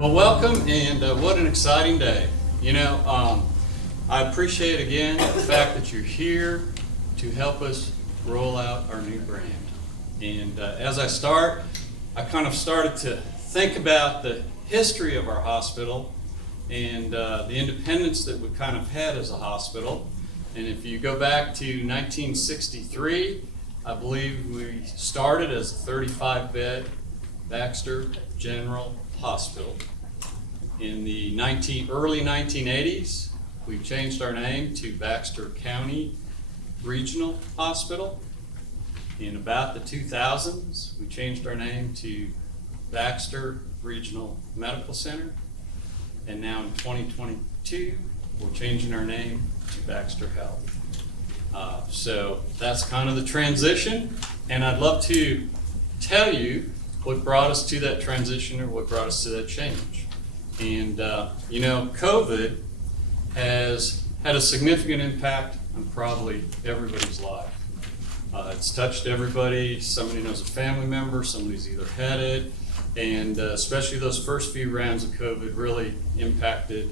Well, welcome, and what an exciting day. I appreciate again the fact that you're here to help us roll out our new brand. And as I start, I kind of started to think about the history of our hospital and the independence that we kind of had as a hospital. And if you go back to 1963, I believe we started as a 35-bed Baxter General Hospital. In the early 1980s, we changed our name to Baxter County Regional Hospital. In about the 2000s, we changed our name to Baxter Regional Medical Center. And now in 2022, we're changing our name to Baxter Health. So that's kind of the transition, and I'd love to tell you what brought us to that transition or what brought us to that change. And COVID has had a significant impact on probably everybody's life. It's touched everybody. Somebody knows a family member, somebody's either had it, and especially those first few rounds of COVID really impacted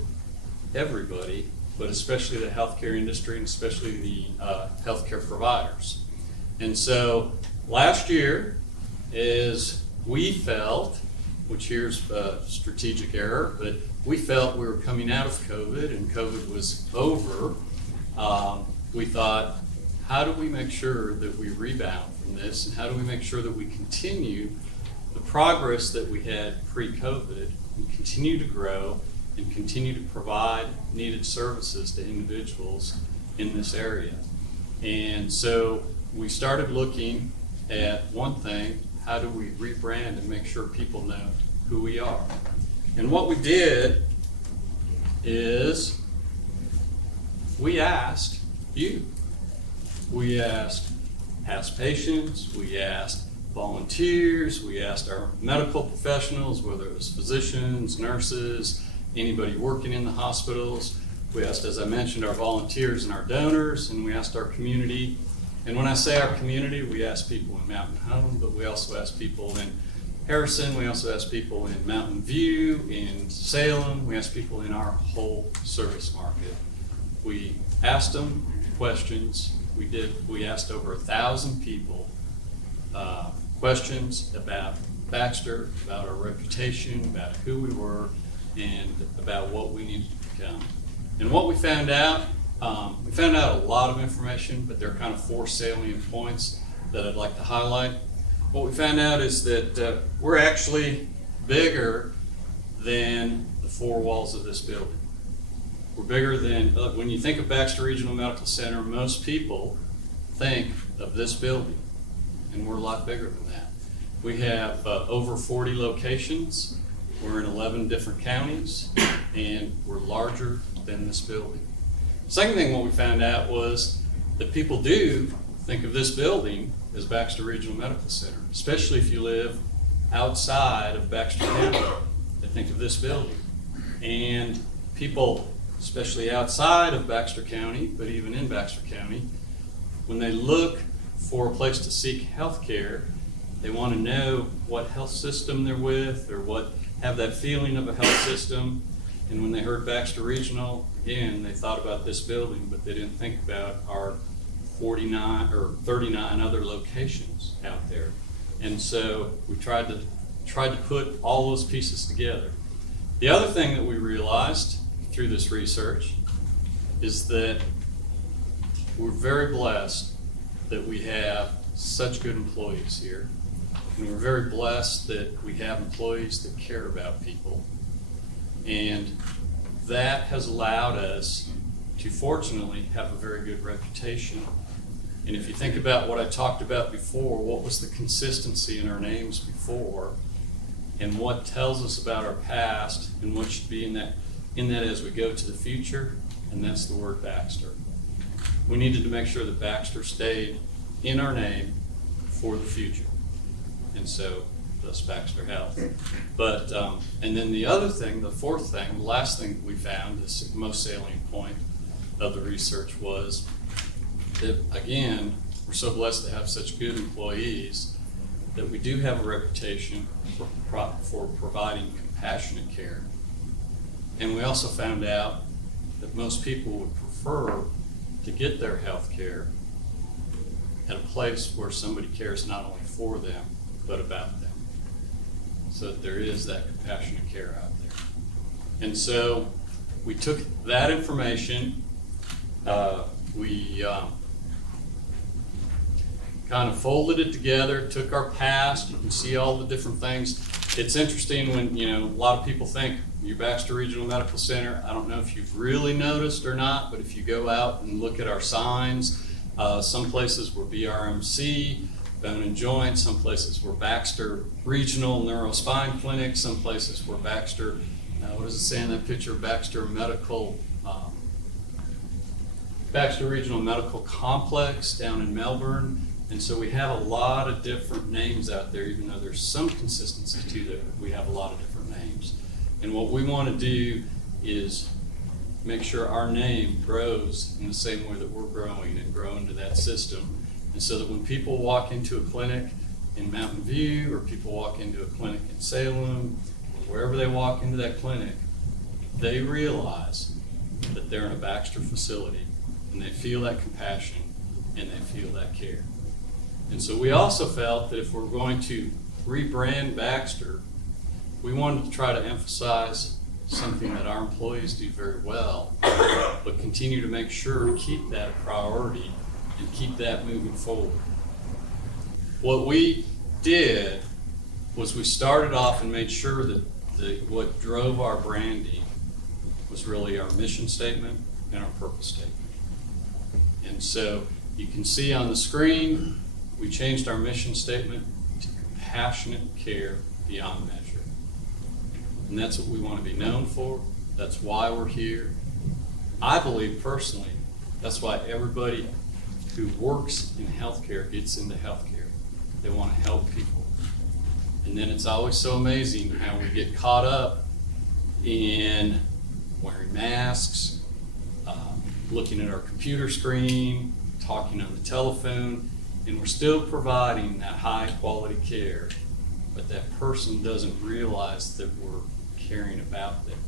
everybody, but especially the healthcare industry and especially the healthcare providers. And so last year, as we felt, which here's a strategic error, but we felt we were coming out of COVID and COVID was over, we thought, how do we make sure that we rebound from this, and how do we make sure that we continue the progress that we had pre-COVID and continue to grow and continue to provide needed services to individuals in this area. And so we started looking at one thing: how do we rebrand and make sure people know who we are? And what we did is we asked you. We asked past patients, we asked volunteers, we asked our medical professionals, whether it was physicians, nurses, anybody working in the hospitals. We asked, as I mentioned, our volunteers and our donors, and we asked our community. And when I say our community, we asked people in Mountain Home, but we also asked people in Harrison, we also asked people in Mountain View, in Salem, we asked people in our whole service market. We asked them questions. We asked over 1,000 people questions about Baxter, about our reputation, about who we were, and about what we needed to become. And what we found out a lot of information, but there are kind of 4 salient points that I'd like to highlight. What we found out is that we're actually bigger than the 4 walls of this building. We're bigger than, when you think of Baxter Regional Medical Center, most people think of this building, and we're a lot bigger than that. We have over 40 locations. We're in 11 different counties, and we're larger than this building. Second thing, what we found out was that people do think of this building as Baxter Regional Medical Center, especially if you live outside of Baxter County. They think of this building. And people, especially outside of Baxter County, but even in Baxter County, when they look for a place to seek health care, they want to know what health system they're with or have that feeling of a health system. And when they heard Baxter Regional, again, they thought about this building, but they didn't think about our 49 or 39 other locations out there. And so we tried to put all those pieces together. The other thing that we realized through this research is that we're very blessed that we have such good employees here. And we're very blessed that we have employees that care about people. And that has allowed us to fortunately have a very good reputation. And if you think about what I talked about before, what was the consistency in our names before, and what tells us about our past, and what should be in that as we go to the future, and that's the word Baxter. We needed to make sure that Baxter stayed in our name for the future. And so, thus Baxter Health. But, and then the other thing, the fourth thing, the last thing that we found, this most salient point of the research was that, again, we're so blessed to have such good employees that we do have a reputation for providing compassionate care. And we also found out that most people would prefer to get their health care at a place where somebody cares not only for them, but about them. So that there is that compassionate care out there. And so we took that information, we kind of folded it together, took our past. You can see all the different things. It's interesting when, a lot of people think your Baxter Regional Medical Center, I don't know if you've really noticed or not, but if you go out and look at our signs, some places we're BRMC, Bone and Joint, some places we're Baxter Regional Neurospine Clinic, some places we're Baxter, what does it say in that picture? Baxter Regional Medical Complex down in Melbourne. And so we have a lot of different names out there, even though there's some consistency to that. We have a lot of different names. And what we want to do is make sure our name grows in the same way that we're growing and grow into that system. And so that when people walk into a clinic in Mountain View, or people walk into a clinic in Salem, wherever they walk into that clinic, they realize that they're in a Baxter facility, and they feel that compassion and they feel that care. And so we also felt that if we're going to rebrand Baxter, we wanted to try to emphasize something that our employees do very well, but continue to make sure to keep that a priority and keep that moving forward. What we did was we started off and made sure that what drove our branding was really our mission statement and our purpose statement. And so you can see on the screen, we changed our mission statement to compassionate care beyond measure. And that's what we want to be known for. That's why we're here. I believe personally, that's why everybody who works in healthcare gets into healthcare. They want to help people. And then it's always so amazing how we get caught up in wearing masks, looking at our computer screen, talking on the telephone, and we're still providing that high quality care, but that person doesn't realize that we're caring about them.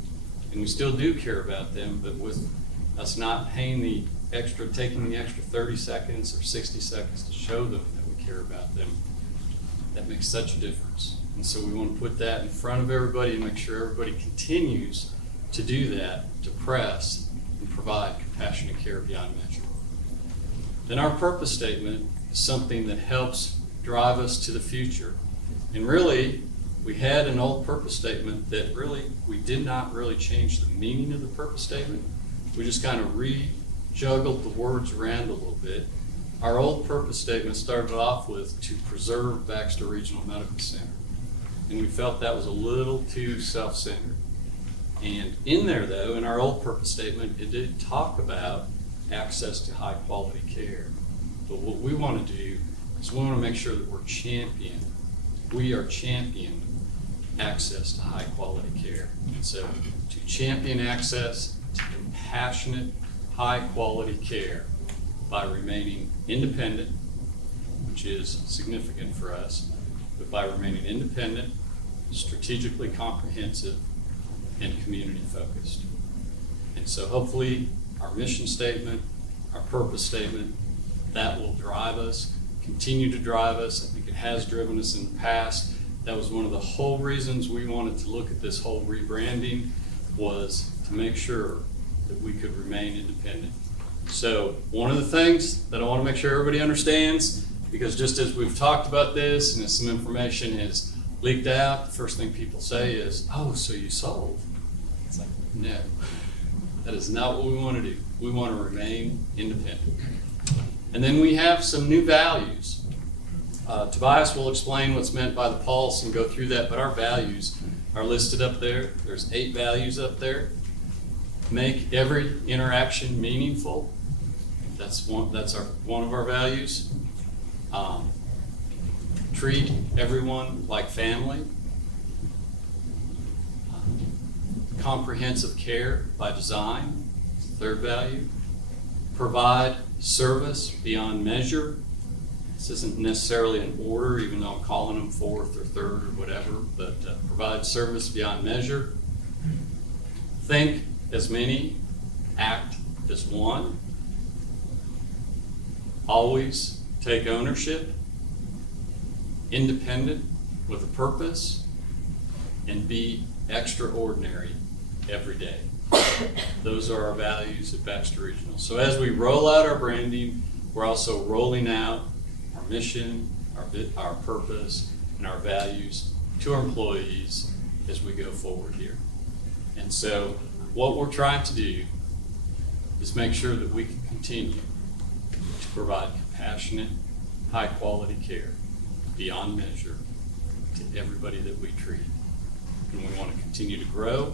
And we still do care about them, but with us not taking the extra 30 seconds or 60 seconds to show them that we care about them, that makes such a difference. And so we want to put that in front of everybody and make sure everybody continues to do that, to press and provide compassionate care beyond measure. Then our purpose statement is something that helps drive us to the future. And really, we had an old purpose statement that really, we did not really change the meaning of the purpose statement. We just kind of re-juggled the words around a little bit. Our old purpose statement started off with to preserve Baxter Regional Medical Center. And we felt that was a little too self-centered. And in there though, in our old purpose statement, it did talk about access to high quality care. But what we want to do is we want to make sure that we are championing access to high quality care. And so to champion access to compassionate, high quality care by remaining independent, which is significant for us, but by remaining independent, strategically comprehensive, and community focused. And so hopefully our mission statement, our purpose statement, that will drive us, continue to drive us. I think it has driven us in the past. That was one of the whole reasons we wanted to look at this whole rebranding, was to make sure that we could remain independent. So one of the things that I want to make sure everybody understands, because just as we've talked about this and as some information has leaked out, the first thing people say is, oh, so you sold. It's like, no, that is not what we want to do. We want to remain independent. And then we have some new values. Tobias will explain what's meant by the pulse and go through that, but our values are listed up there. There's 8 values up there. Make every interaction meaningful. That's one of our values. Treat everyone like family. Comprehensive care by design, 3rd value. Provide service beyond measure. This isn't necessarily an order, even though I'm calling them fourth or third or whatever, but provide service beyond measure. Think as many, act as one. Always take ownership, independent with a purpose, and be extraordinary every day. Those are our values at Baxter Regional. So as we roll out our branding, we're also rolling out our mission, our purpose, and our values to our employees as we go forward here. And so what we're trying to do is make sure that we can continue to provide compassionate, high-quality care beyond measure to everybody that we treat. And we want to continue to grow,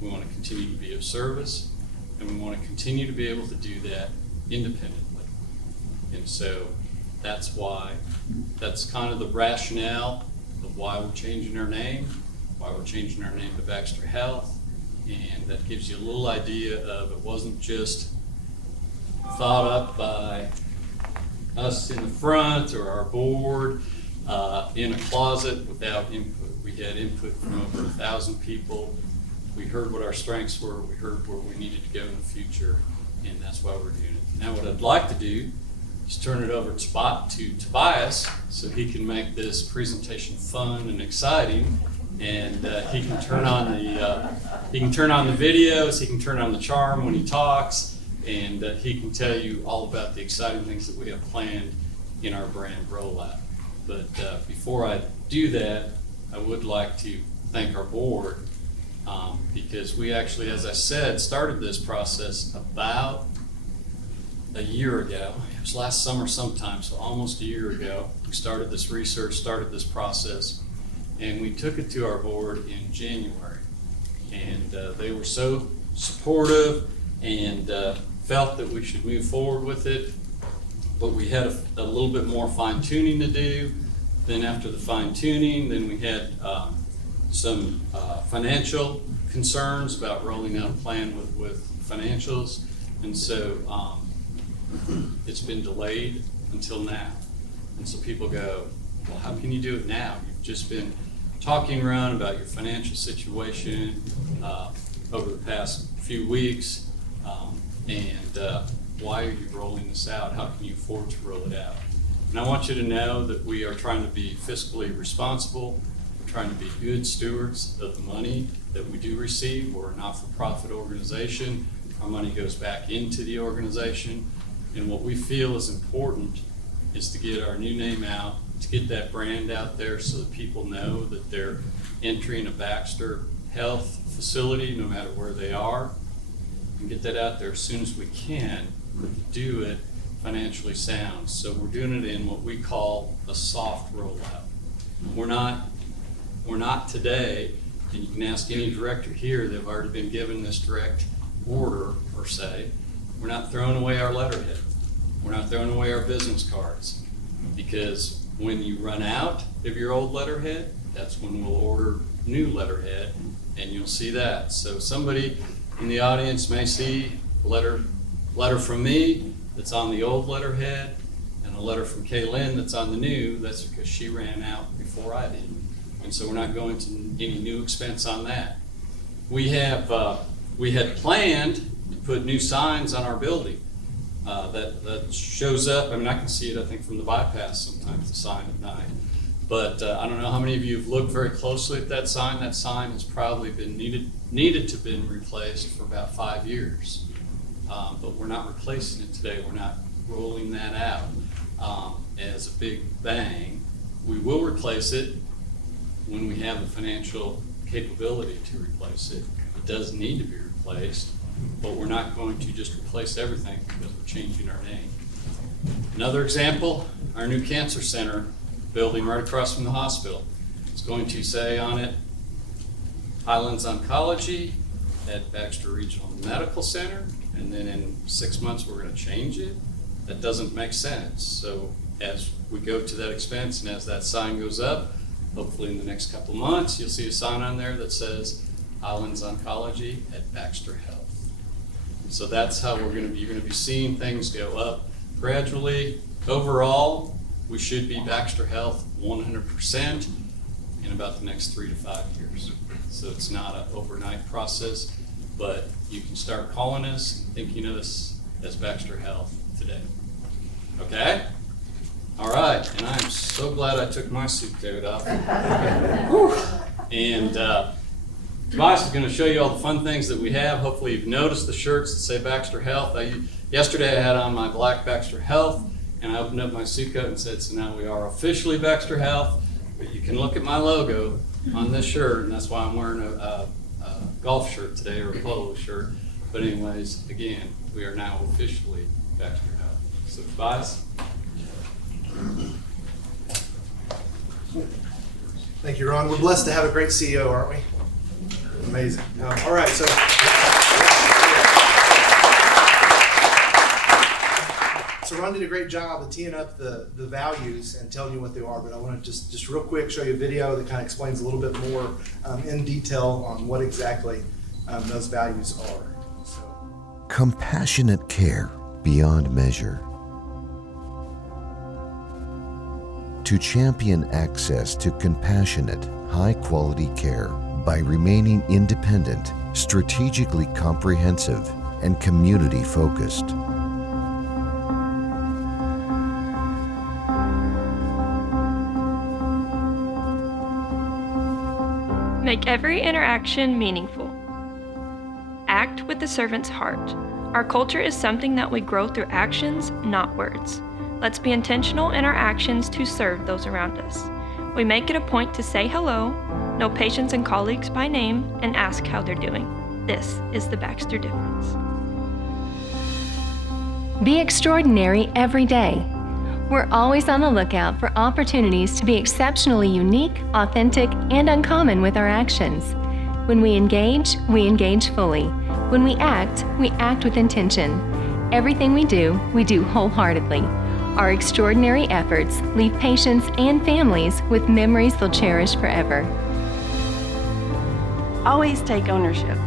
we want to continue to be of service, and we want to continue to be able to do that independently. And so that's kind of the rationale of why we're changing our name, to Baxter Health, and that gives you a little idea of it wasn't just thought up by us in the front or our board in a closet without input. We had input from over 1,000 people. We heard what our strengths were, we heard where we needed to go in the future, and that's why we're doing it. Now what I'd like to do is turn it over to Tobias so he can make this presentation fun and exciting, and he can turn on the videos, he can turn on the charm when he talks, and he can tell you all about the exciting things that we have planned in our brand rollout. But before I do that, I would like to thank our board because we actually, as I said, started this process about a year ago. It was last summer sometime, so almost a year ago. We started this research, started this process, and we took it to our board in January. And they were so supportive and felt that we should move forward with it. But we had a little bit more fine tuning to do. Then after the fine tuning, then we had some financial concerns about rolling out a plan with financials. And so it's been delayed until now. And so people go, well, how can you do it now? You've just been talking around about your financial situation over the past few weeks. Why are you rolling this out? How can you afford to roll it out? And I want you to know that we are trying to be fiscally responsible. We're trying to be good stewards of the money that we do receive. We're a not-for-profit organization. Our money goes back into the organization. And what we feel is important is to get our new name out, to get that brand out there so that people know that they're entering a Baxter Health facility no matter where they are, and get that out there as soon as we can, but to do it financially sound. So we're doing it in what we call a soft rollout. We're not today, and you can ask any director here, they've already been given this direct order per se. We're not throwing away our letterhead. We're not throwing away our business cards, because when you run out of your old letterhead, that's when we'll order new letterhead, and you'll see that. So somebody in the audience may see a letter from me that's on the old letterhead and a letter from Kaylin that's on the new. That's because she ran out before I did. And so we're not going to any new expense on that. We had planned to put new signs on our building that shows up. I mean, I can see it, I think, from the bypass sometimes, the sign at night. But I don't know how many of you have looked very closely at that sign. That sign has probably been needed to have been replaced for about 5 years. But we're not replacing it today. We're not rolling that out as a big bang. We will replace it when we have the financial capability to replace it. It does need to be replaced, but we're not going to just replace everything because we're changing our name. Another example, our new cancer center building right across from the hospital. It's going to say on it, Highlands Oncology at Baxter Regional Medical Center, and then in 6 months we're going to change it. That doesn't make sense. So as we go to that expense and as that sign goes up, hopefully in the next couple months, you'll see a sign on there that says Highlands Oncology at Baxter Health. So that's how you're going to be seeing things go up gradually. Overall, we should be Baxter Health 100% in about the next 3 to 5 years. So it's not an overnight process, but you can start calling us and thinking of us as Baxter Health today. Okay? All right, and I'm so glad I took my suit coat off. And Tobias is going to show you all the fun things that we have. Hopefully you've noticed the shirts that say Baxter Health. Yesterday I had on my black Baxter Health, and I opened up my suit coat and said, so now we are officially Baxter Health. But you can look at my logo on this shirt, and that's why I'm wearing a golf shirt today, or a polo shirt. But anyways, again, we are now officially Baxter Health. So Tobias. Thank you, Ron. We're blessed to have a great CEO, aren't we? Amazing. All right, so Ron did a great job of teeing up the values and telling you what they are, but I want to just real quick show you a video that kind of explains a little bit more in detail on what exactly those values are. So. Compassionate care beyond measure. To champion access to compassionate, high-quality care by remaining independent, strategically comprehensive, and community-focused. Make every interaction meaningful. Act with the servant's heart. Our culture is something that we grow through actions, not words. Let's be intentional in our actions to serve those around us. We make it a point to say hello, know patients and colleagues by name, and ask how they're doing. This is the Baxter difference. Be extraordinary every day. We're always on the lookout for opportunities to be exceptionally unique, authentic, and uncommon with our actions. When we engage fully. When we act with intention. Everything we do wholeheartedly. Our extraordinary efforts leave patients and families with memories they'll cherish forever. Always take ownership.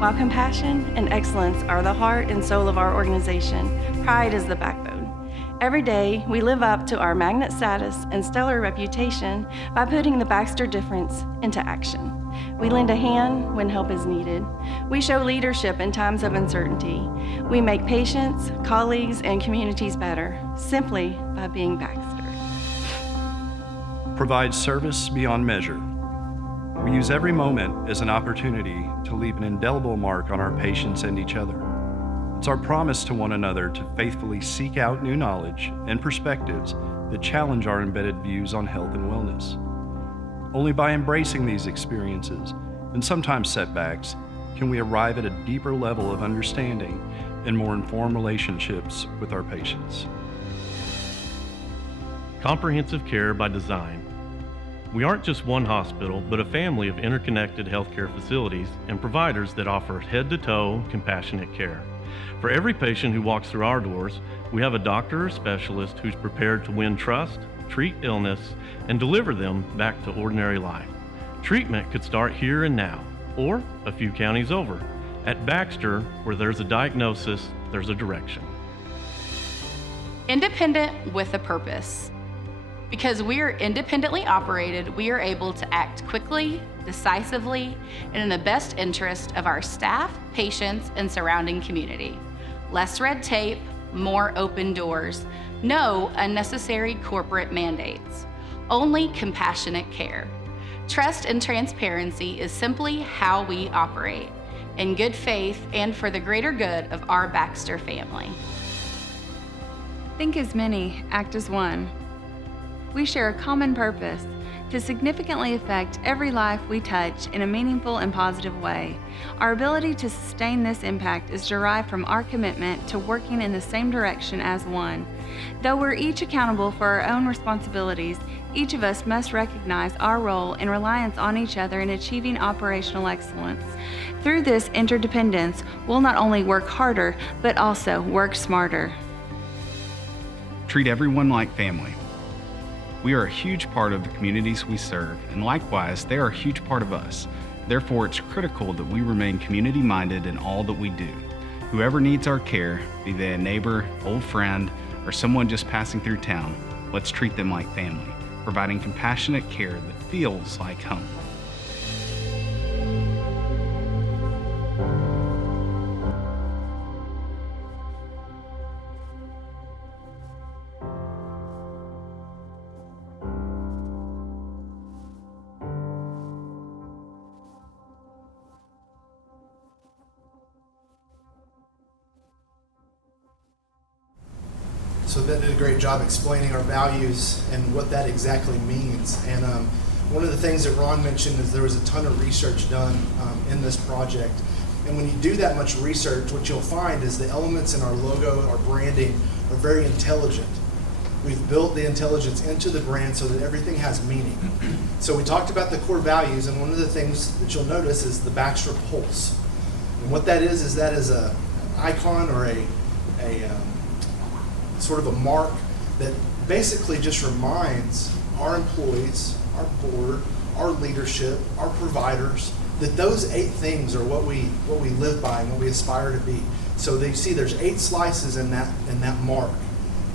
While compassion and excellence are the heart and soul of our organization, pride is the backbone. Every day, we live up to our magnet status and stellar reputation by putting the Baxter difference into action. We lend a hand when help is needed. We show leadership in times of uncertainty. We make patients, colleagues, and communities better simply by being Baxter. Provide service beyond measure. We use every moment as an opportunity to leave an indelible mark on our patients and each other. It's our promise to one another to faithfully seek out new knowledge and perspectives that challenge our embedded views on health and wellness. Only by embracing these experiences, and sometimes setbacks, can we arrive at a deeper level of understanding and more informed relationships with our patients. Comprehensive care by design. We aren't just one hospital, but a family of interconnected healthcare facilities and providers that offer head-to-toe compassionate care. For every patient who walks through our doors, we have a doctor or specialist who's prepared to win trust, treat illness, and deliver them back to ordinary life. Treatment could start here and now, or a few counties over. At Baxter, where there's a diagnosis, there's a direction. Independent with a purpose. Because we are independently operated, we are able to act quickly, decisively, and in the best interest of our staff, patients, and surrounding community. Less red tape, more open doors, no unnecessary corporate mandates, only compassionate care. Trust and transparency is simply how we operate, in good faith and for the greater good of our Baxter family. Think as many, act as one. We share a common purpose to significantly affect every life we touch in a meaningful and positive way. Our ability to sustain this impact is derived from our commitment to working in the same direction as one. Though we're each accountable for our own responsibilities, each of us must recognize our role in reliance on each other in achieving operational excellence. Through this interdependence, we'll not only work harder, but also work smarter. Treat everyone like family. We are a huge part of the communities we serve, and likewise, they are a huge part of us. Therefore, it's critical that we remain community-minded in all that we do. Whoever needs our care, be they a neighbor, old friend, or someone just passing through town, Let's treat them like family, providing compassionate care that feels like home. So Ben did a great job explaining our values and what that exactly means. And one of the things that Ron mentioned is there was a ton of research done in this project. And when you do that much research, what you'll find is the elements in our logo, our branding, are very intelligent. We've built the intelligence into the brand so that everything has meaning. So we talked about the core values, and one of the things that you'll notice is the Baxter Pulse. And what that is an icon or a sort of a mark that basically just reminds our employees, our board, our leadership, our providers, that those 8 things are what we live by and what we aspire to be. So they see there's 8 slices in that mark,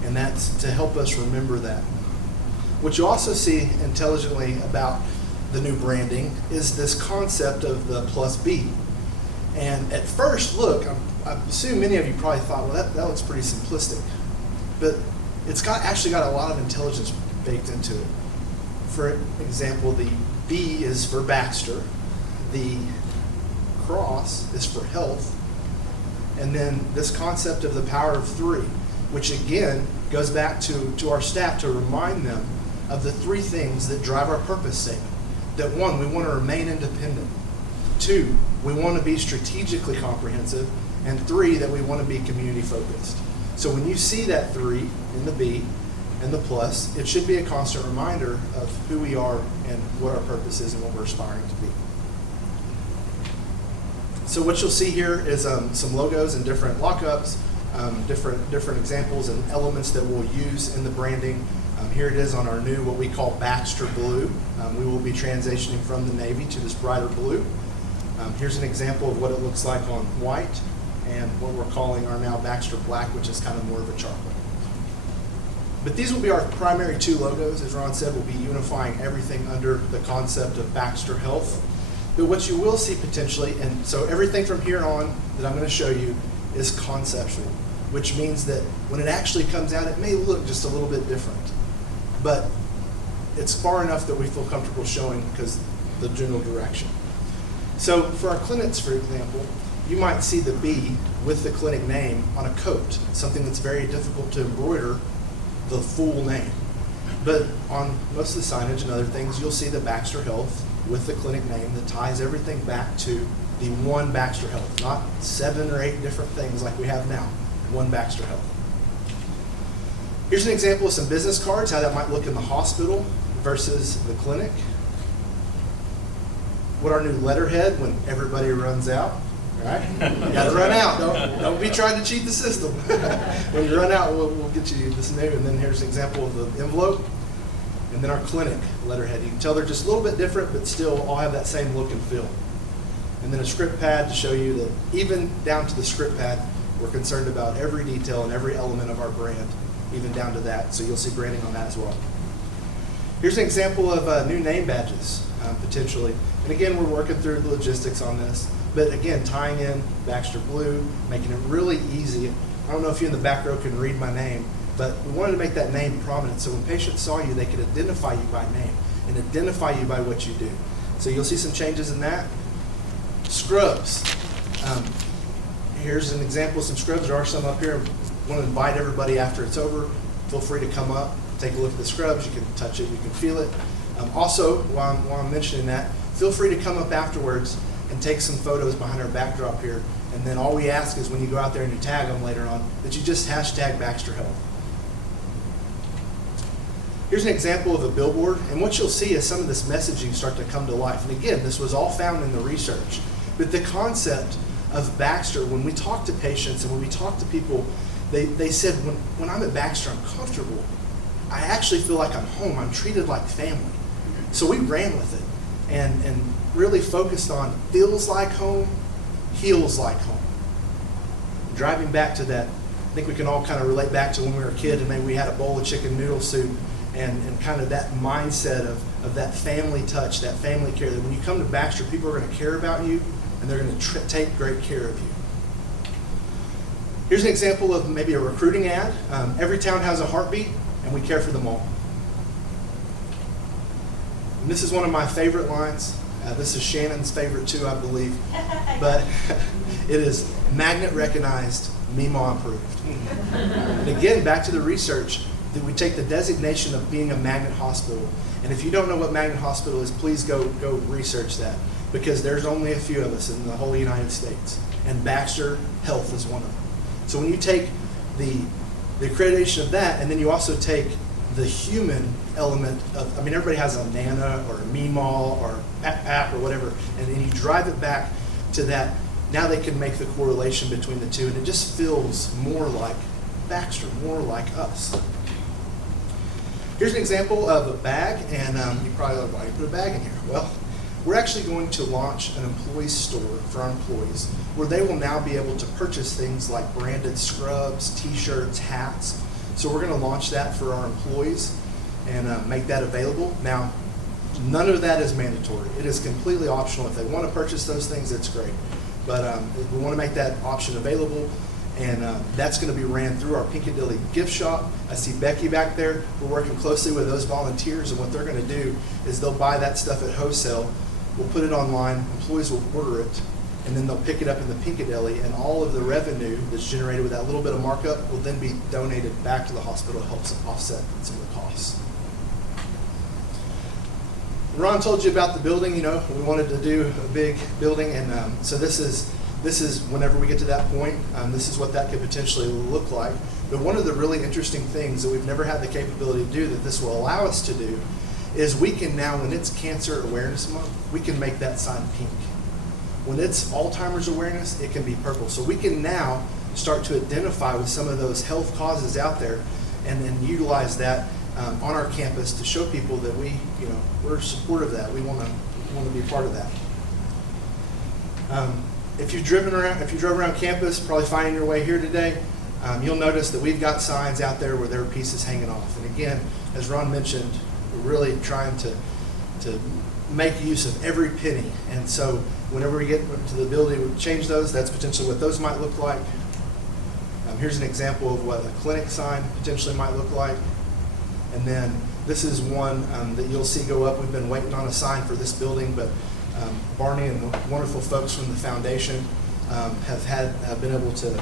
and that's to help us remember that. What you also see intelligently about the new branding is this concept of the +B. And at first look, I assume many of you probably thought, well, that looks pretty simplistic. But it's actually got a lot of intelligence baked into it. For example, the B is for Baxter, the cross is for health, and then this concept of the power of 3, which again goes back to our staff to remind them of the 3 things that drive our purpose statement. That 1, we want to remain independent. 2, we want to be strategically comprehensive. And 3, that we want to be community focused. So when you see that 3 in the B and the plus, it should be a constant reminder of who we are and what our purpose is and what we're aspiring to be. So what you'll see here is some logos and different lockups, different examples and elements that we'll use in the branding. Here it is on our new, what we call Baxter Blue. We will be transitioning from the navy to this brighter blue. Here's an example of what it looks like on white, and what we're calling our now Baxter Black, which is kind of more of a chocolate. But these will be our primary 2 logos. As Ron said, we'll be unifying everything under the concept of Baxter Health. But what you will see potentially, and so everything from here on that I'm going to show you is conceptual, which means that when it actually comes out, it may look just a little bit different. But it's far enough that we feel comfortable showing because the general direction. So for our clinics, for example, you might see the B with the clinic name on a coat, something that's very difficult to embroider the full name. But on most of the signage and other things, you'll see the Baxter Health with the clinic name that ties everything back to the one Baxter Health, not 7 or 8 different things like we have now, one Baxter Health. Here's an example of some business cards, how that might look in the hospital versus the clinic. What our new letterhead when everybody runs out. Right? You got to run out. Don't be trying to cheat the system. When you run out, we'll get you this new. And then here's an example of the envelope. And then our clinic letterhead. You can tell they're just a little bit different, but still all have that same look and feel. And then a script pad to show you that even down to the script pad, we're concerned about every detail and every element of our brand, even down to that. So you'll see branding on that as well. Here's an example of new name badges, potentially. And again, we're working through the logistics on this. But again, tying in Baxter Blue, making it really easy. I don't know if you in the back row can read my name, but we wanted to make that name prominent so when patients saw you, they could identify you by name and identify you by what you do. So you'll see some changes in that. Scrubs. Here's an example of some scrubs. There are some up here. I want to invite everybody after it's over. Feel free to come up, take a look at the scrubs. You can touch it, you can feel it. Also, while I'm mentioning that, feel free to come up afterwards and take some photos behind our backdrop here. And then all we ask is when you go out there and you tag them later on, that you just hashtag Baxter Health. Here's an example of a billboard, and what you'll see is some of this messaging start to come to life. And again, this was all found in the research. But the concept of Baxter, when we talk to patients and when we talk to people, they said, when I'm at Baxter, I'm comfortable. I actually feel like I'm home. I'm treated like family. So we ran with it and really focused on feels like home, heals like home. Driving back to that think we can all kind of relate back to when we were a kid and maybe we had a bowl of chicken noodle soup, and kind of that mindset of that family touch, that family care, that when you come to Baxter, people are going to care about you and they're going to take great care of you. Here's an example of maybe a recruiting ad. Every town has a heartbeat, and we care for them all. And this is one of my favorite lines. This is Shannon's favorite too, I believe. But it is magnet recognized, MEMA approved. And again, back to the research, that we take the designation of being a magnet hospital. And if you don't know what magnet hospital is, please go research that, because there's only a few of us in the whole United States. And Baxter Health is one of them. So when you take the accreditation of that, and then you also take the human element of, I mean, everybody has a NANA or a MEMA or PAP or whatever, and then you drive it back to that, now they can make the correlation between the two, and it just feels more like Baxter, more like us. Here's an example of a bag, and you probably like, why do you put a bag in here? Well, we're actually going to launch an employee store for our employees where they will now be able to purchase things like branded scrubs, t-shirts, hats. So we're going to launch that for our employees and make that available. Now, none of that is mandatory. It is completely optional. If they want to purchase those things, that's great. But we want to make that option available, and that's going to be ran through our Piccadilly gift shop. I see Becky back there. We're working closely with those volunteers, and what they're going to do is they'll buy that stuff at wholesale. We'll put it online, employees will order it, and then they'll pick it up in the Piccadilly, and all of the revenue that's generated with that little bit of markup will then be donated back to the hospital to help offset some of the costs. Ron told you about the building. You know, we wanted to do a big building, and so this is whenever we get to that point, this is what that could potentially look like. But one of the really interesting things that we've never had the capability to do that this will allow us to do is we can now, when it's Cancer Awareness Month, we can make that sign pink. When it's Alzheimer's awareness, it can be purple. So we can now start to identify with some of those health causes out there and then utilize that on our campus to show people that we're supportive of that. We want to be a part of that. If you drove around campus, probably finding your way here today, you'll notice that we've got signs out there where there are pieces hanging off. And again, as Ron mentioned, we're really trying to make use of every penny. And so whenever we get to the ability to change those, that's potentially what those might look like. Here's an example of what a clinic sign potentially might look like. And then this is one that you'll see go up. We've been waiting on a sign for this building, but Barney and the wonderful folks from the foundation have been able to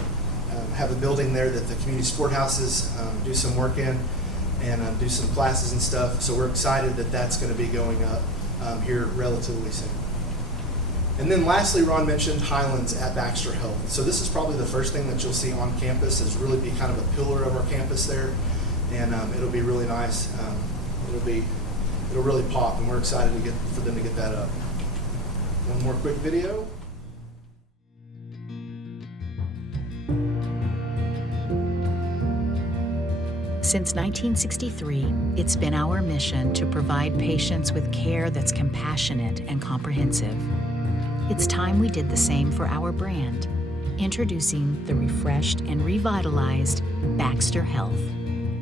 have a building there that the community sport houses do some work in and do some classes and stuff. So we're excited that that's going to be going up here relatively soon. And then lastly, Ron mentioned Highlands at Baxter Health. So this is probably the first thing that you'll see on campus, is really be kind of a pillar of our campus there. And it'll be really nice. It'll really pop, and we're excited for them to get that up. One more quick video. Since 1963, it's been our mission to provide patients with care that's compassionate and comprehensive. It's time we did the same for our brand, introducing the refreshed and revitalized Baxter Health,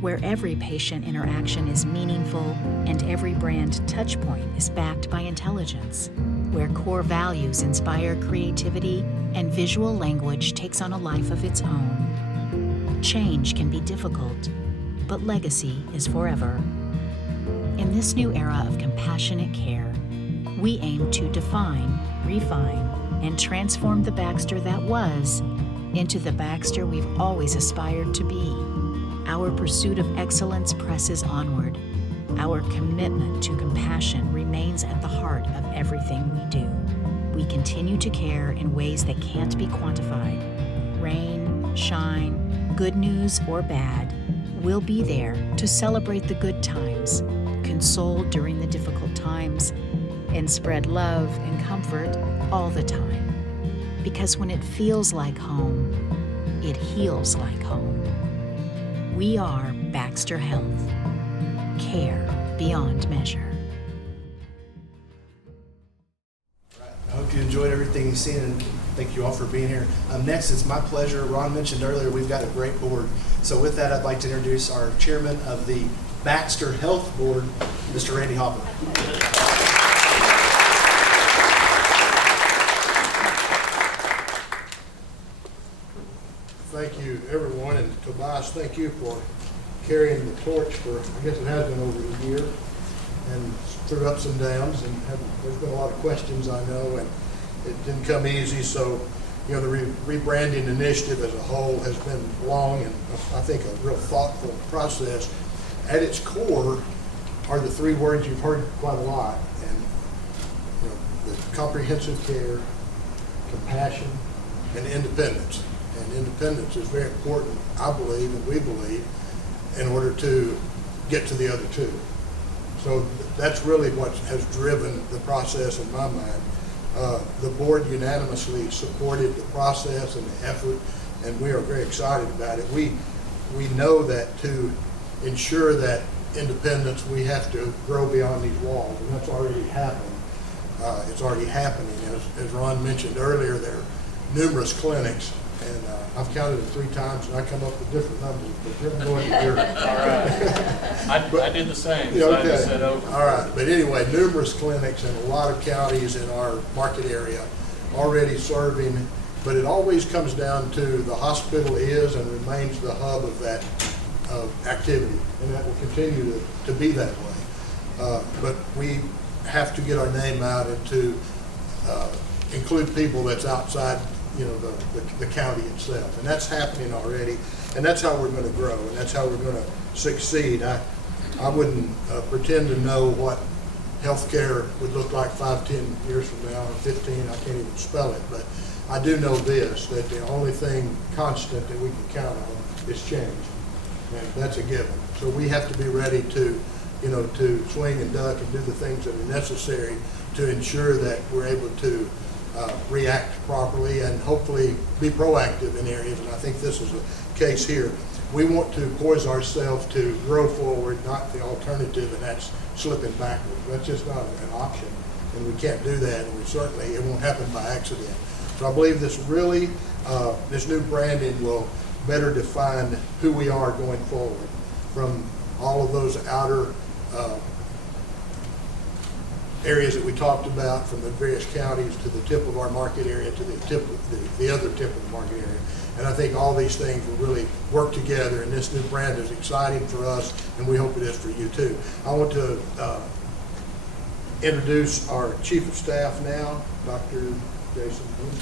where every patient interaction is meaningful and every brand touchpoint is backed by intelligence, where core values inspire creativity and visual language takes on a life of its own. Change can be difficult, but legacy is forever. In this new era of compassionate care, we aim to define, refine, and transform the Baxter that was into the Baxter we've always aspired to be. Our pursuit of excellence presses onward. Our commitment to compassion remains at the heart of everything we do. We continue to care in ways that can't be quantified. Rain, shine, good news or bad, we'll be there to celebrate the good times, console during the difficult times, and spread love and comfort all the time. Because when it feels like home, it heals like home. We are Baxter Health. Care beyond measure. I hope you enjoyed everything you've seen, and Thank you all for being here. Next, it's my pleasure. Ron mentioned earlier we've got a great board. So with that, I'd like to introduce our chairman of the Baxter Health Board, Mr. Randy Hopper. Thank you, everyone, and Tobias, thank you for carrying the torch for, I guess it has been over a year, and through ups and downs, and there's been a lot of questions, I know, and it didn't come easy, so, you know, the rebranding initiative as a whole has been long and I think a real thoughtful process. At its core are the three words you've heard quite a lot, and you know, the comprehensive care, compassion, and independence. And independence is very important, I believe, and we believe, in order to get to the other two. So that's really what has driven the process in my mind. The board unanimously supported the process and the effort, and we are very excited about it. We know that to ensure that independence, we have to grow beyond these walls, and that's already happened. It's already happening. As Ron mentioned earlier, there are numerous clinics, and I've counted it 3 times, and I come up with different numbers, but they're going to hear it. All right. I did the same, Yeah, so okay. I just said over. All right, but anyway, numerous clinics in a lot of counties in our market area already serving, but it always comes down to the hospital is and remains the hub of that activity, and that will continue to be that way. But we have to get our name out and to include people that's outside, you know, the county itself, and that's happening already, and that's how we're going to grow, and that's how we're going to succeed. I wouldn't pretend to know what healthcare would look like 5, 10 years from now, or 15. I can't even spell it, but I do know this, that the only thing constant that we can count on is change, and that's a given. So we have to be ready to, you know, to swing and duck and do the things that are necessary to ensure that we're able to react properly and hopefully be proactive in areas, and I think this is the case here. We want to poise ourselves to grow forward, not the alternative, and that's slipping backwards. That's just not an option, and we can't do that, and it won't happen by accident. So I believe this really, this new branding will better define who we are going forward, from all of those outer areas that we talked about, from the various counties to the tip of our market area to the other tip of the market area. And I think all these things will really work together, and this new brand is exciting for us, and we hope it is for you too. I want to introduce our Chief of Staff now, Dr. Jason Boone.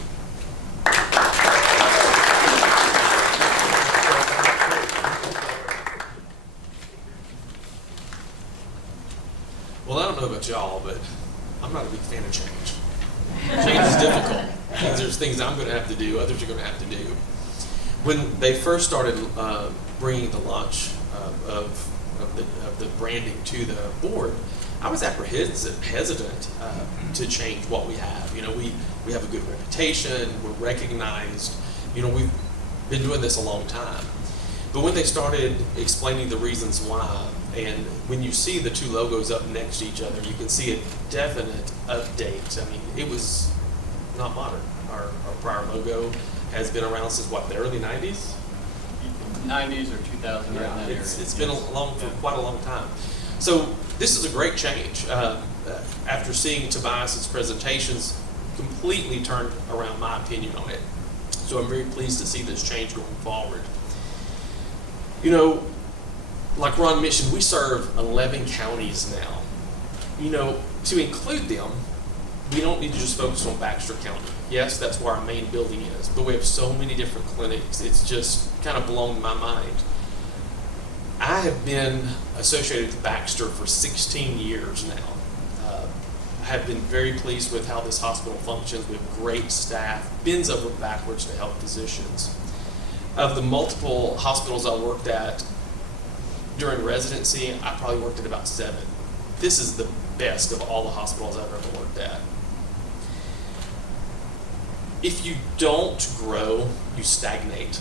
Well, I don't know about y'all, but I'm not a big fan of change. Change is difficult. It means there's things I'm going to have to do, others are going to have to do. When they first started bringing the launch of the branding to the board, I was hesitant to change what we have. You know, we have a good reputation, we're recognized, you know, we've been doing this a long time. But when they started explaining the reasons why, and when you see the 2 logos up next to each other, you can see a definite update. I mean, it was not modern. Our prior logo has been around since what, the early 90s? 90s or 2000, yeah, right in that area. It's been for quite a long time. So this is a great change. After seeing Tobias's presentations, completely turned around my opinion on it. So I'm very pleased to see this change going forward. You know, like Ron mentioned, we serve 11 counties now. You know, to include them, we don't need to just focus on Baxter County. Yes, that's where our main building is, but we have so many different clinics, it's just kind of blown my mind. I have been associated with Baxter for 16 years now. I have been very pleased with how this hospital functions. We have great staff, bends over backwards to help physicians. Of the multiple hospitals I worked at during residency, I probably worked at about 7. This is the best of all the hospitals I've ever worked at. If you don't grow, you stagnate.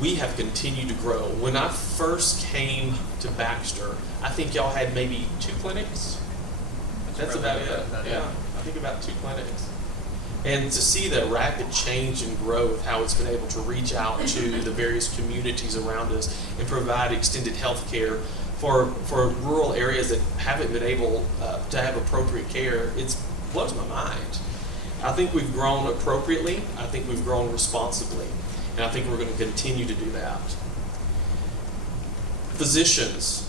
We have continued to grow. When I first came to Baxter, I think y'all had maybe 2 clinics. That's about it. Yeah, I think about 2 clinics. And to see the rapid change and growth, how it's been able to reach out to the various communities around us and provide extended health care for rural areas that haven't been able to have appropriate care, it blows my mind. I think we've grown appropriately. I think we've grown responsibly. And I think we're going to continue to do that. Physicians,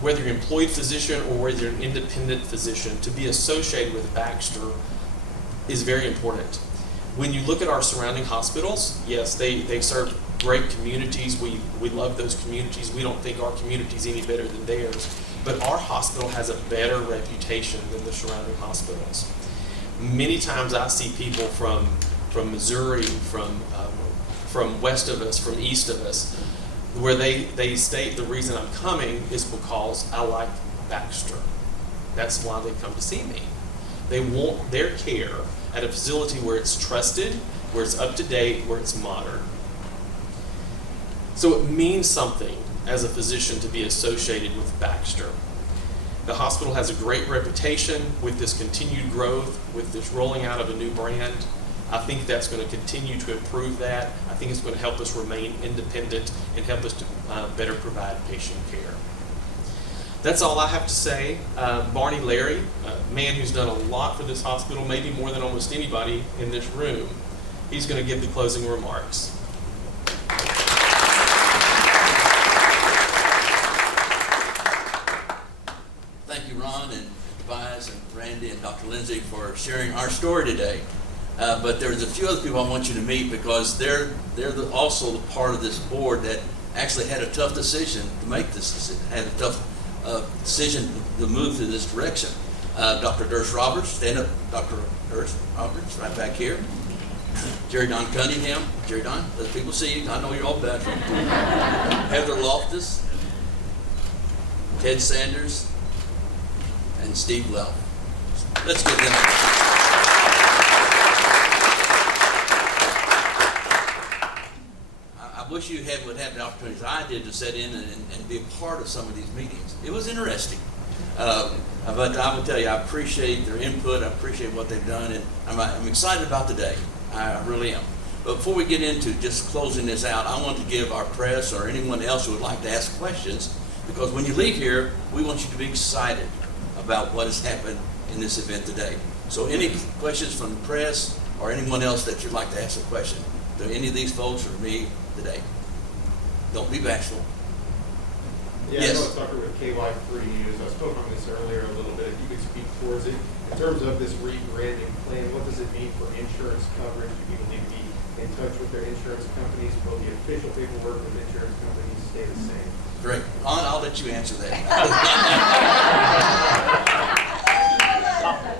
whether you're an employed physician or whether you're an independent physician, to be associated with Baxter is very important. When you look at our surrounding hospitals, yes, they serve great communities. We love those communities. We don't think our community is any better than theirs. But our hospital has a better reputation than the surrounding hospitals. Many times I see people from Missouri, from west of us, from east of us, where they state the reason I'm coming is because I like Baxter. That's why they come to see me. They want their care at a facility where it's trusted, where it's up to date, where it's modern. So it means something as a physician to be associated with Baxter. The hospital has a great reputation with this continued growth, with this rolling out of a new brand. I think that's going to continue to improve that. I think it's going to help us remain independent and help us to better provide patient care. That's all I have to say. Barney Larry, a man who's done a lot for this hospital, maybe more than almost anybody in this room, he's going to give the closing remarks. Thank you, Ron and Tobias and Randy and Dr. Lindsay for sharing our story today. But there's a few other people I want you to meet because they're also the part of this board that actually had a tough decision to make this decision, had a tough decision to move to this direction. Dr. Durst Roberts, stand up, Dr. Durst Roberts, right back here. Jerry Don Cunningham, Jerry Don, let people see you, I know you're all back. Heather Loftus, Ted Sanders, and Steve Lell. Let's get them. I wish you would have the opportunities I did to sit in and be a part of some of these meetings. It was interesting. But I will tell you, I appreciate their input. I appreciate what they've done. And I'm excited about the day. I really am. But before we get into just closing this out, I want to give our press or anyone else who would like to ask questions, because when you leave here, we want you to be excited about what has happened in this event today. So any questions from the press or anyone else that you'd like to ask a question to any of these folks or me today? Don't be bashful. Yeah, yes. I know it's Dr. with KY3 News. I spoke on this earlier a little bit. If you could speak towards it. In terms of this rebranding plan, what does it mean for insurance coverage? Do people need to be in touch with their insurance companies? Will the official paperwork with insurance companies stay the same? Great. I'll let you answer that.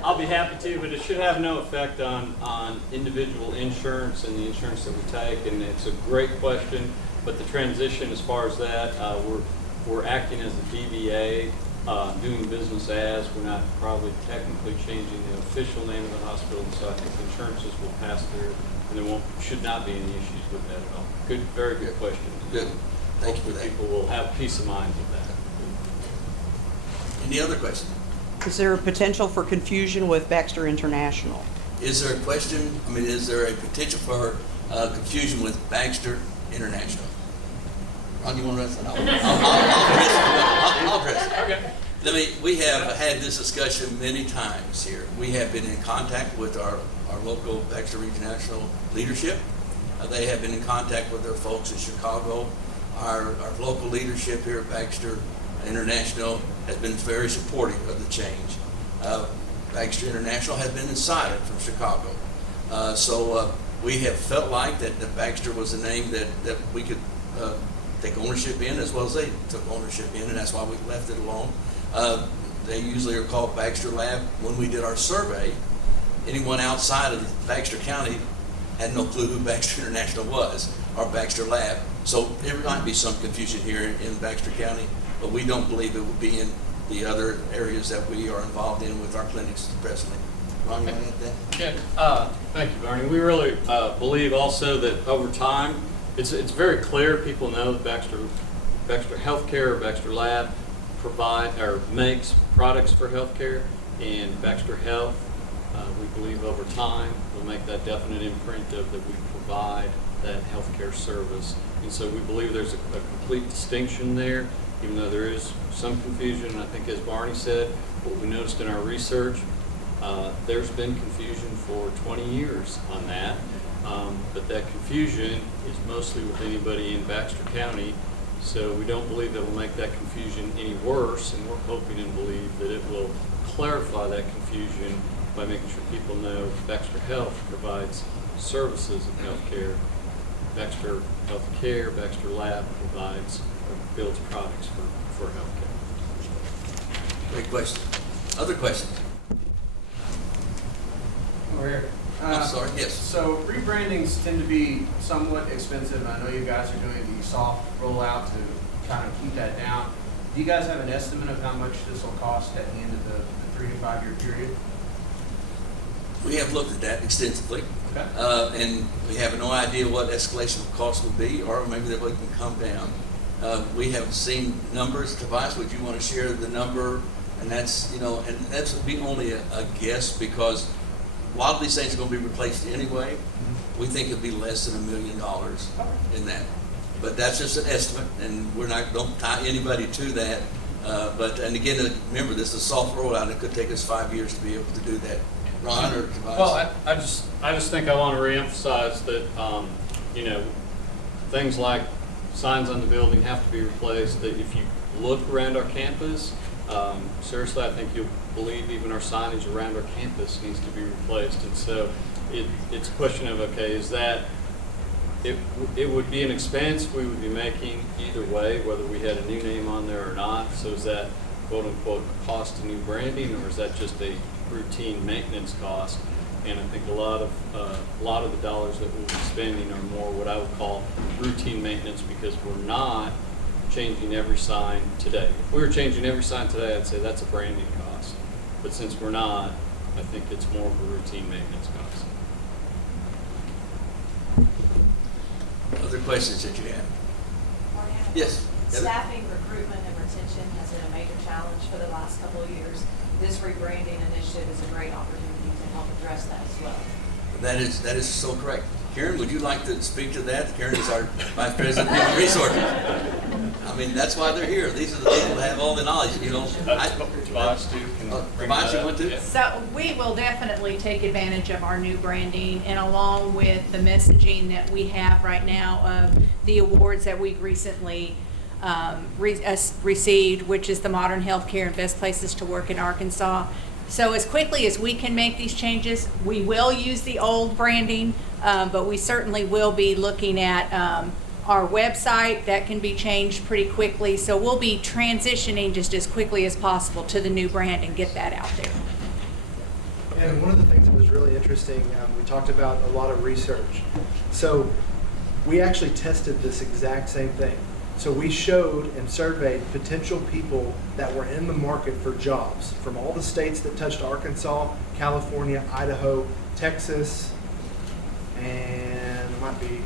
I'll be happy to, but it should have no effect on individual insurance and the insurance that we take. And it's a great question, but the transition as far as that, we're acting as a DBA, doing business as. We're not probably technically changing the official name of the hospital, so I think the insurances will pass through, and there should not be any issues with that at all. Good, very good question. Good. Thank you for that. People will have peace of mind with that. Any other questions? Is there a potential for confusion with Baxter International? Is there a question? Is there a potential for confusion with Baxter International? Ron, you want to address that? I'll address it. Okay. We have had this discussion many times here. We have been in contact with our local Baxter Regional leadership. They have been in contact with their folks in Chicago. Our local leadership here at Baxter International has been very supportive of the change. Baxter International has been inside it from Chicago. So we have felt like that Baxter was a name that we could take ownership in, as well as they took ownership in, and that's why we left it alone. They usually are called Baxter Lab. When we did our survey, anyone outside of Baxter County had no clue who Baxter International was, or Baxter Lab. So there might be some confusion here in Baxter County, but we don't believe it will be in the other areas that we are involved in with our clinics presently. Ron, you want to add that? Yeah. Thank you, Barney. We really believe also that over time, it's very clear. People know that Baxter Healthcare or Baxter Lab makes products for healthcare, and Baxter Health We believe over time we'll make that definite imprint of that we provide that healthcare service. And so we believe there's a complete distinction there, even though there is some confusion. And I think, as Barney said, what we noticed in our research, there's been confusion for 20 years on that. But that confusion is mostly with anybody in Baxter County. So we don't believe that will make that confusion any worse, and we're hoping and believe that it will clarify that confusion by making sure people know Baxter Health provides services of healthcare. Baxter Healthcare, Baxter Lab provides or builds products for healthcare. Great question. Other questions? Over here. I'm sorry, yes. So rebrandings tend to be somewhat expensive. I know you guys are doing the soft rollout to kind of keep that down. Do you guys have an estimate of how much this will cost at the end of the 3 to 5 year period? We have looked at that extensively. Okay. And we have no idea what escalation of cost will be, or maybe that we can come down. We have seen numbers. Tobias, would you want to share the number? And that's, and that's would be only a guess, because a lot of these things are going to be replaced anyway. We think it'll be less than $1 million in that. But that's just an estimate, and don't tie anybody to that. And again, remember, this is a soft rollout. It could take us 5 years to be able to do that. Ron or Tobias? Well, I just think I want to reemphasize that, things like signs on the building have to be replaced. That if you look around our campus, seriously, I think you'll believe even our signage around our campus needs to be replaced. And so it's a question of, okay, is that, it would be an expense we would be making either way, whether we had a new name on there or not. So is that quote unquote cost of new branding, or is that just a routine maintenance cost? And I think a lot of the dollars that we'll be spending are more what I would call routine maintenance, because we're not changing every sign today. If we were changing every sign today, I'd say that's a branding cost. But since we're not, I think it's more of a routine maintenance cost. Other questions that you have? Yes. Staffing, recruitment, and retention has been a major challenge for the last couple of years. This rebranding initiative is a great opportunity to help address that as well. That is so correct. Karen, would you like to speak to that? Karen is our Vice President of Human Resources. I mean, that's why they're here. These are the people that have all the knowledge. Tobias, too. Tobias, you want to? So we will definitely take advantage of our new branding, and along with the messaging that we have right now of the awards that we've recently received, which is the Modern Healthcare and Best Places to Work in Arkansas. So as quickly as we can make these changes, we will use the old branding, but we certainly will be looking at our website. That can be changed pretty quickly. So we'll be transitioning just as quickly as possible to the new brand and get that out there. And one of the things that was really interesting, we talked about a lot of research. So we actually tested this exact same thing. So we showed and surveyed potential people that were in the market for jobs from all the states that touched Arkansas, California, Idaho, Texas, and it might be,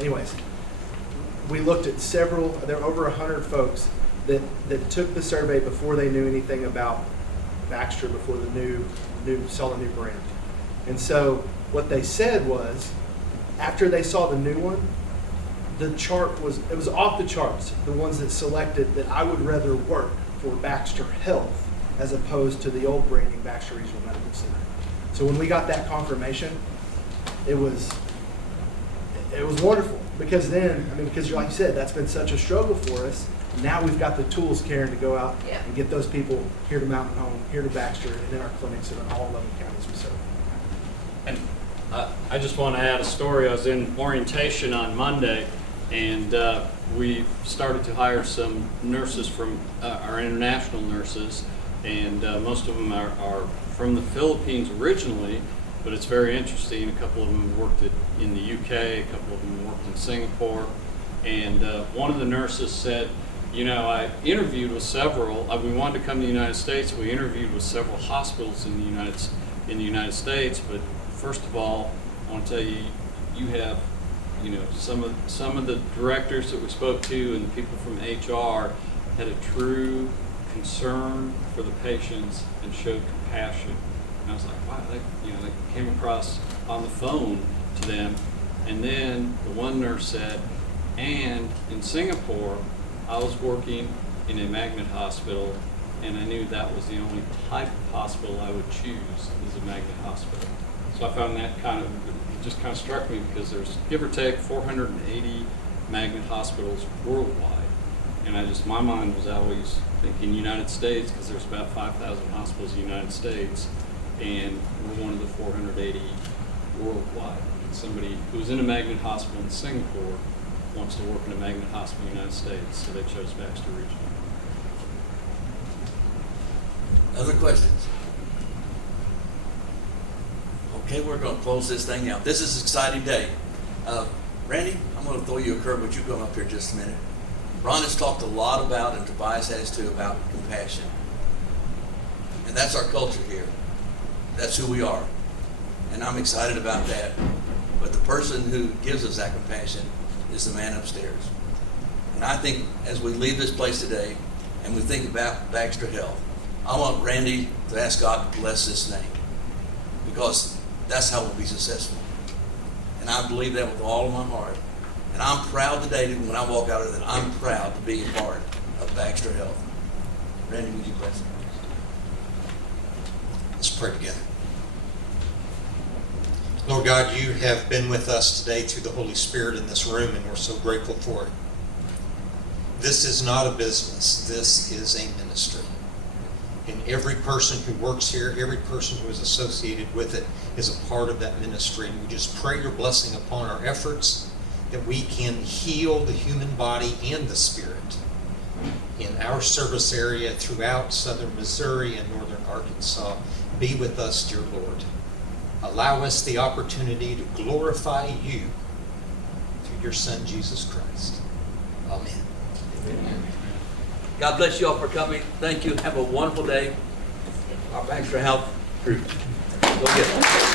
anyways. We looked at several, there were over 100 folks that took the survey before they knew anything about Baxter, before saw the new brand. And so what they said was, after they saw the new one, the chart was off the charts. The ones that selected that I would rather work for Baxter Health as opposed to the old branding Baxter Regional Medical Center. So when we got that confirmation, it was wonderful, because then, because like you said, that's been such a struggle for us. Now we've got the tools, Karen, to go out and get those people here to Mountain Home, here to Baxter, and in our clinics in all 11 counties we serve. And I just want to add a story. I was in orientation on Monday, and we started to hire some nurses from our international nurses, and most of them are from the Philippines originally, but it's very interesting. A couple of them worked in the UK, a couple of them worked in Singapore, and one of the nurses said, I interviewed with several, we wanted to come to the United States, we interviewed with several hospitals in the United States, but first of all, I want to tell you, you have some of the directors that we spoke to and the people from HR had a true concern for the patients and showed compassion And I was like, wow, they came across on the phone to them. And then the one nurse said, and in Singapore, I was working in a magnet hospital, and I knew that was the only type of hospital I would choose is a magnet hospital. So I found that it just kind of struck me, because there's, give or take, 480 magnet hospitals worldwide. And my mind was always thinking United States, because there's about 5,000 hospitals in the United States, and we're one of the 480 worldwide. And somebody who's in a magnet hospital in Singapore wants to work in a magnet hospital in the United States, so they chose Baxter Regional. Other questions? Okay, we're going to close this thing out. This is an exciting day. Randy, I'm going to throw you a curve, but you come up here just a minute. Ron has talked a lot about, and Tobias has too, about compassion. And that's our culture here. That's who we are. And I'm excited about that. But the person who gives us that compassion is the man upstairs. And I think as we leave this place today and we think about Baxter Health, I want Randy to ask God to bless this name, because that's how we'll be successful. And I believe that with all of my heart. And I'm proud today, when I walk out of that, I'm proud to be a part of Baxter Health. Randy, would you bless me? Let's pray together. Lord God, you have been with us today through the Holy Spirit in this room, and we're so grateful for it. This is not a business. This is a ministry. And every person who works here, every person who is associated with it is a part of that ministry. And we just pray your blessing upon our efforts, that we can heal the human body and the spirit in our service area throughout southern Missouri and northern Arkansas. Be with us, dear Lord. Allow us the opportunity to glorify you through your Son, Jesus Christ. Amen. Amen. God bless you all for coming. Thank you. Have a wonderful day. Our Baxter Health group. Go get it.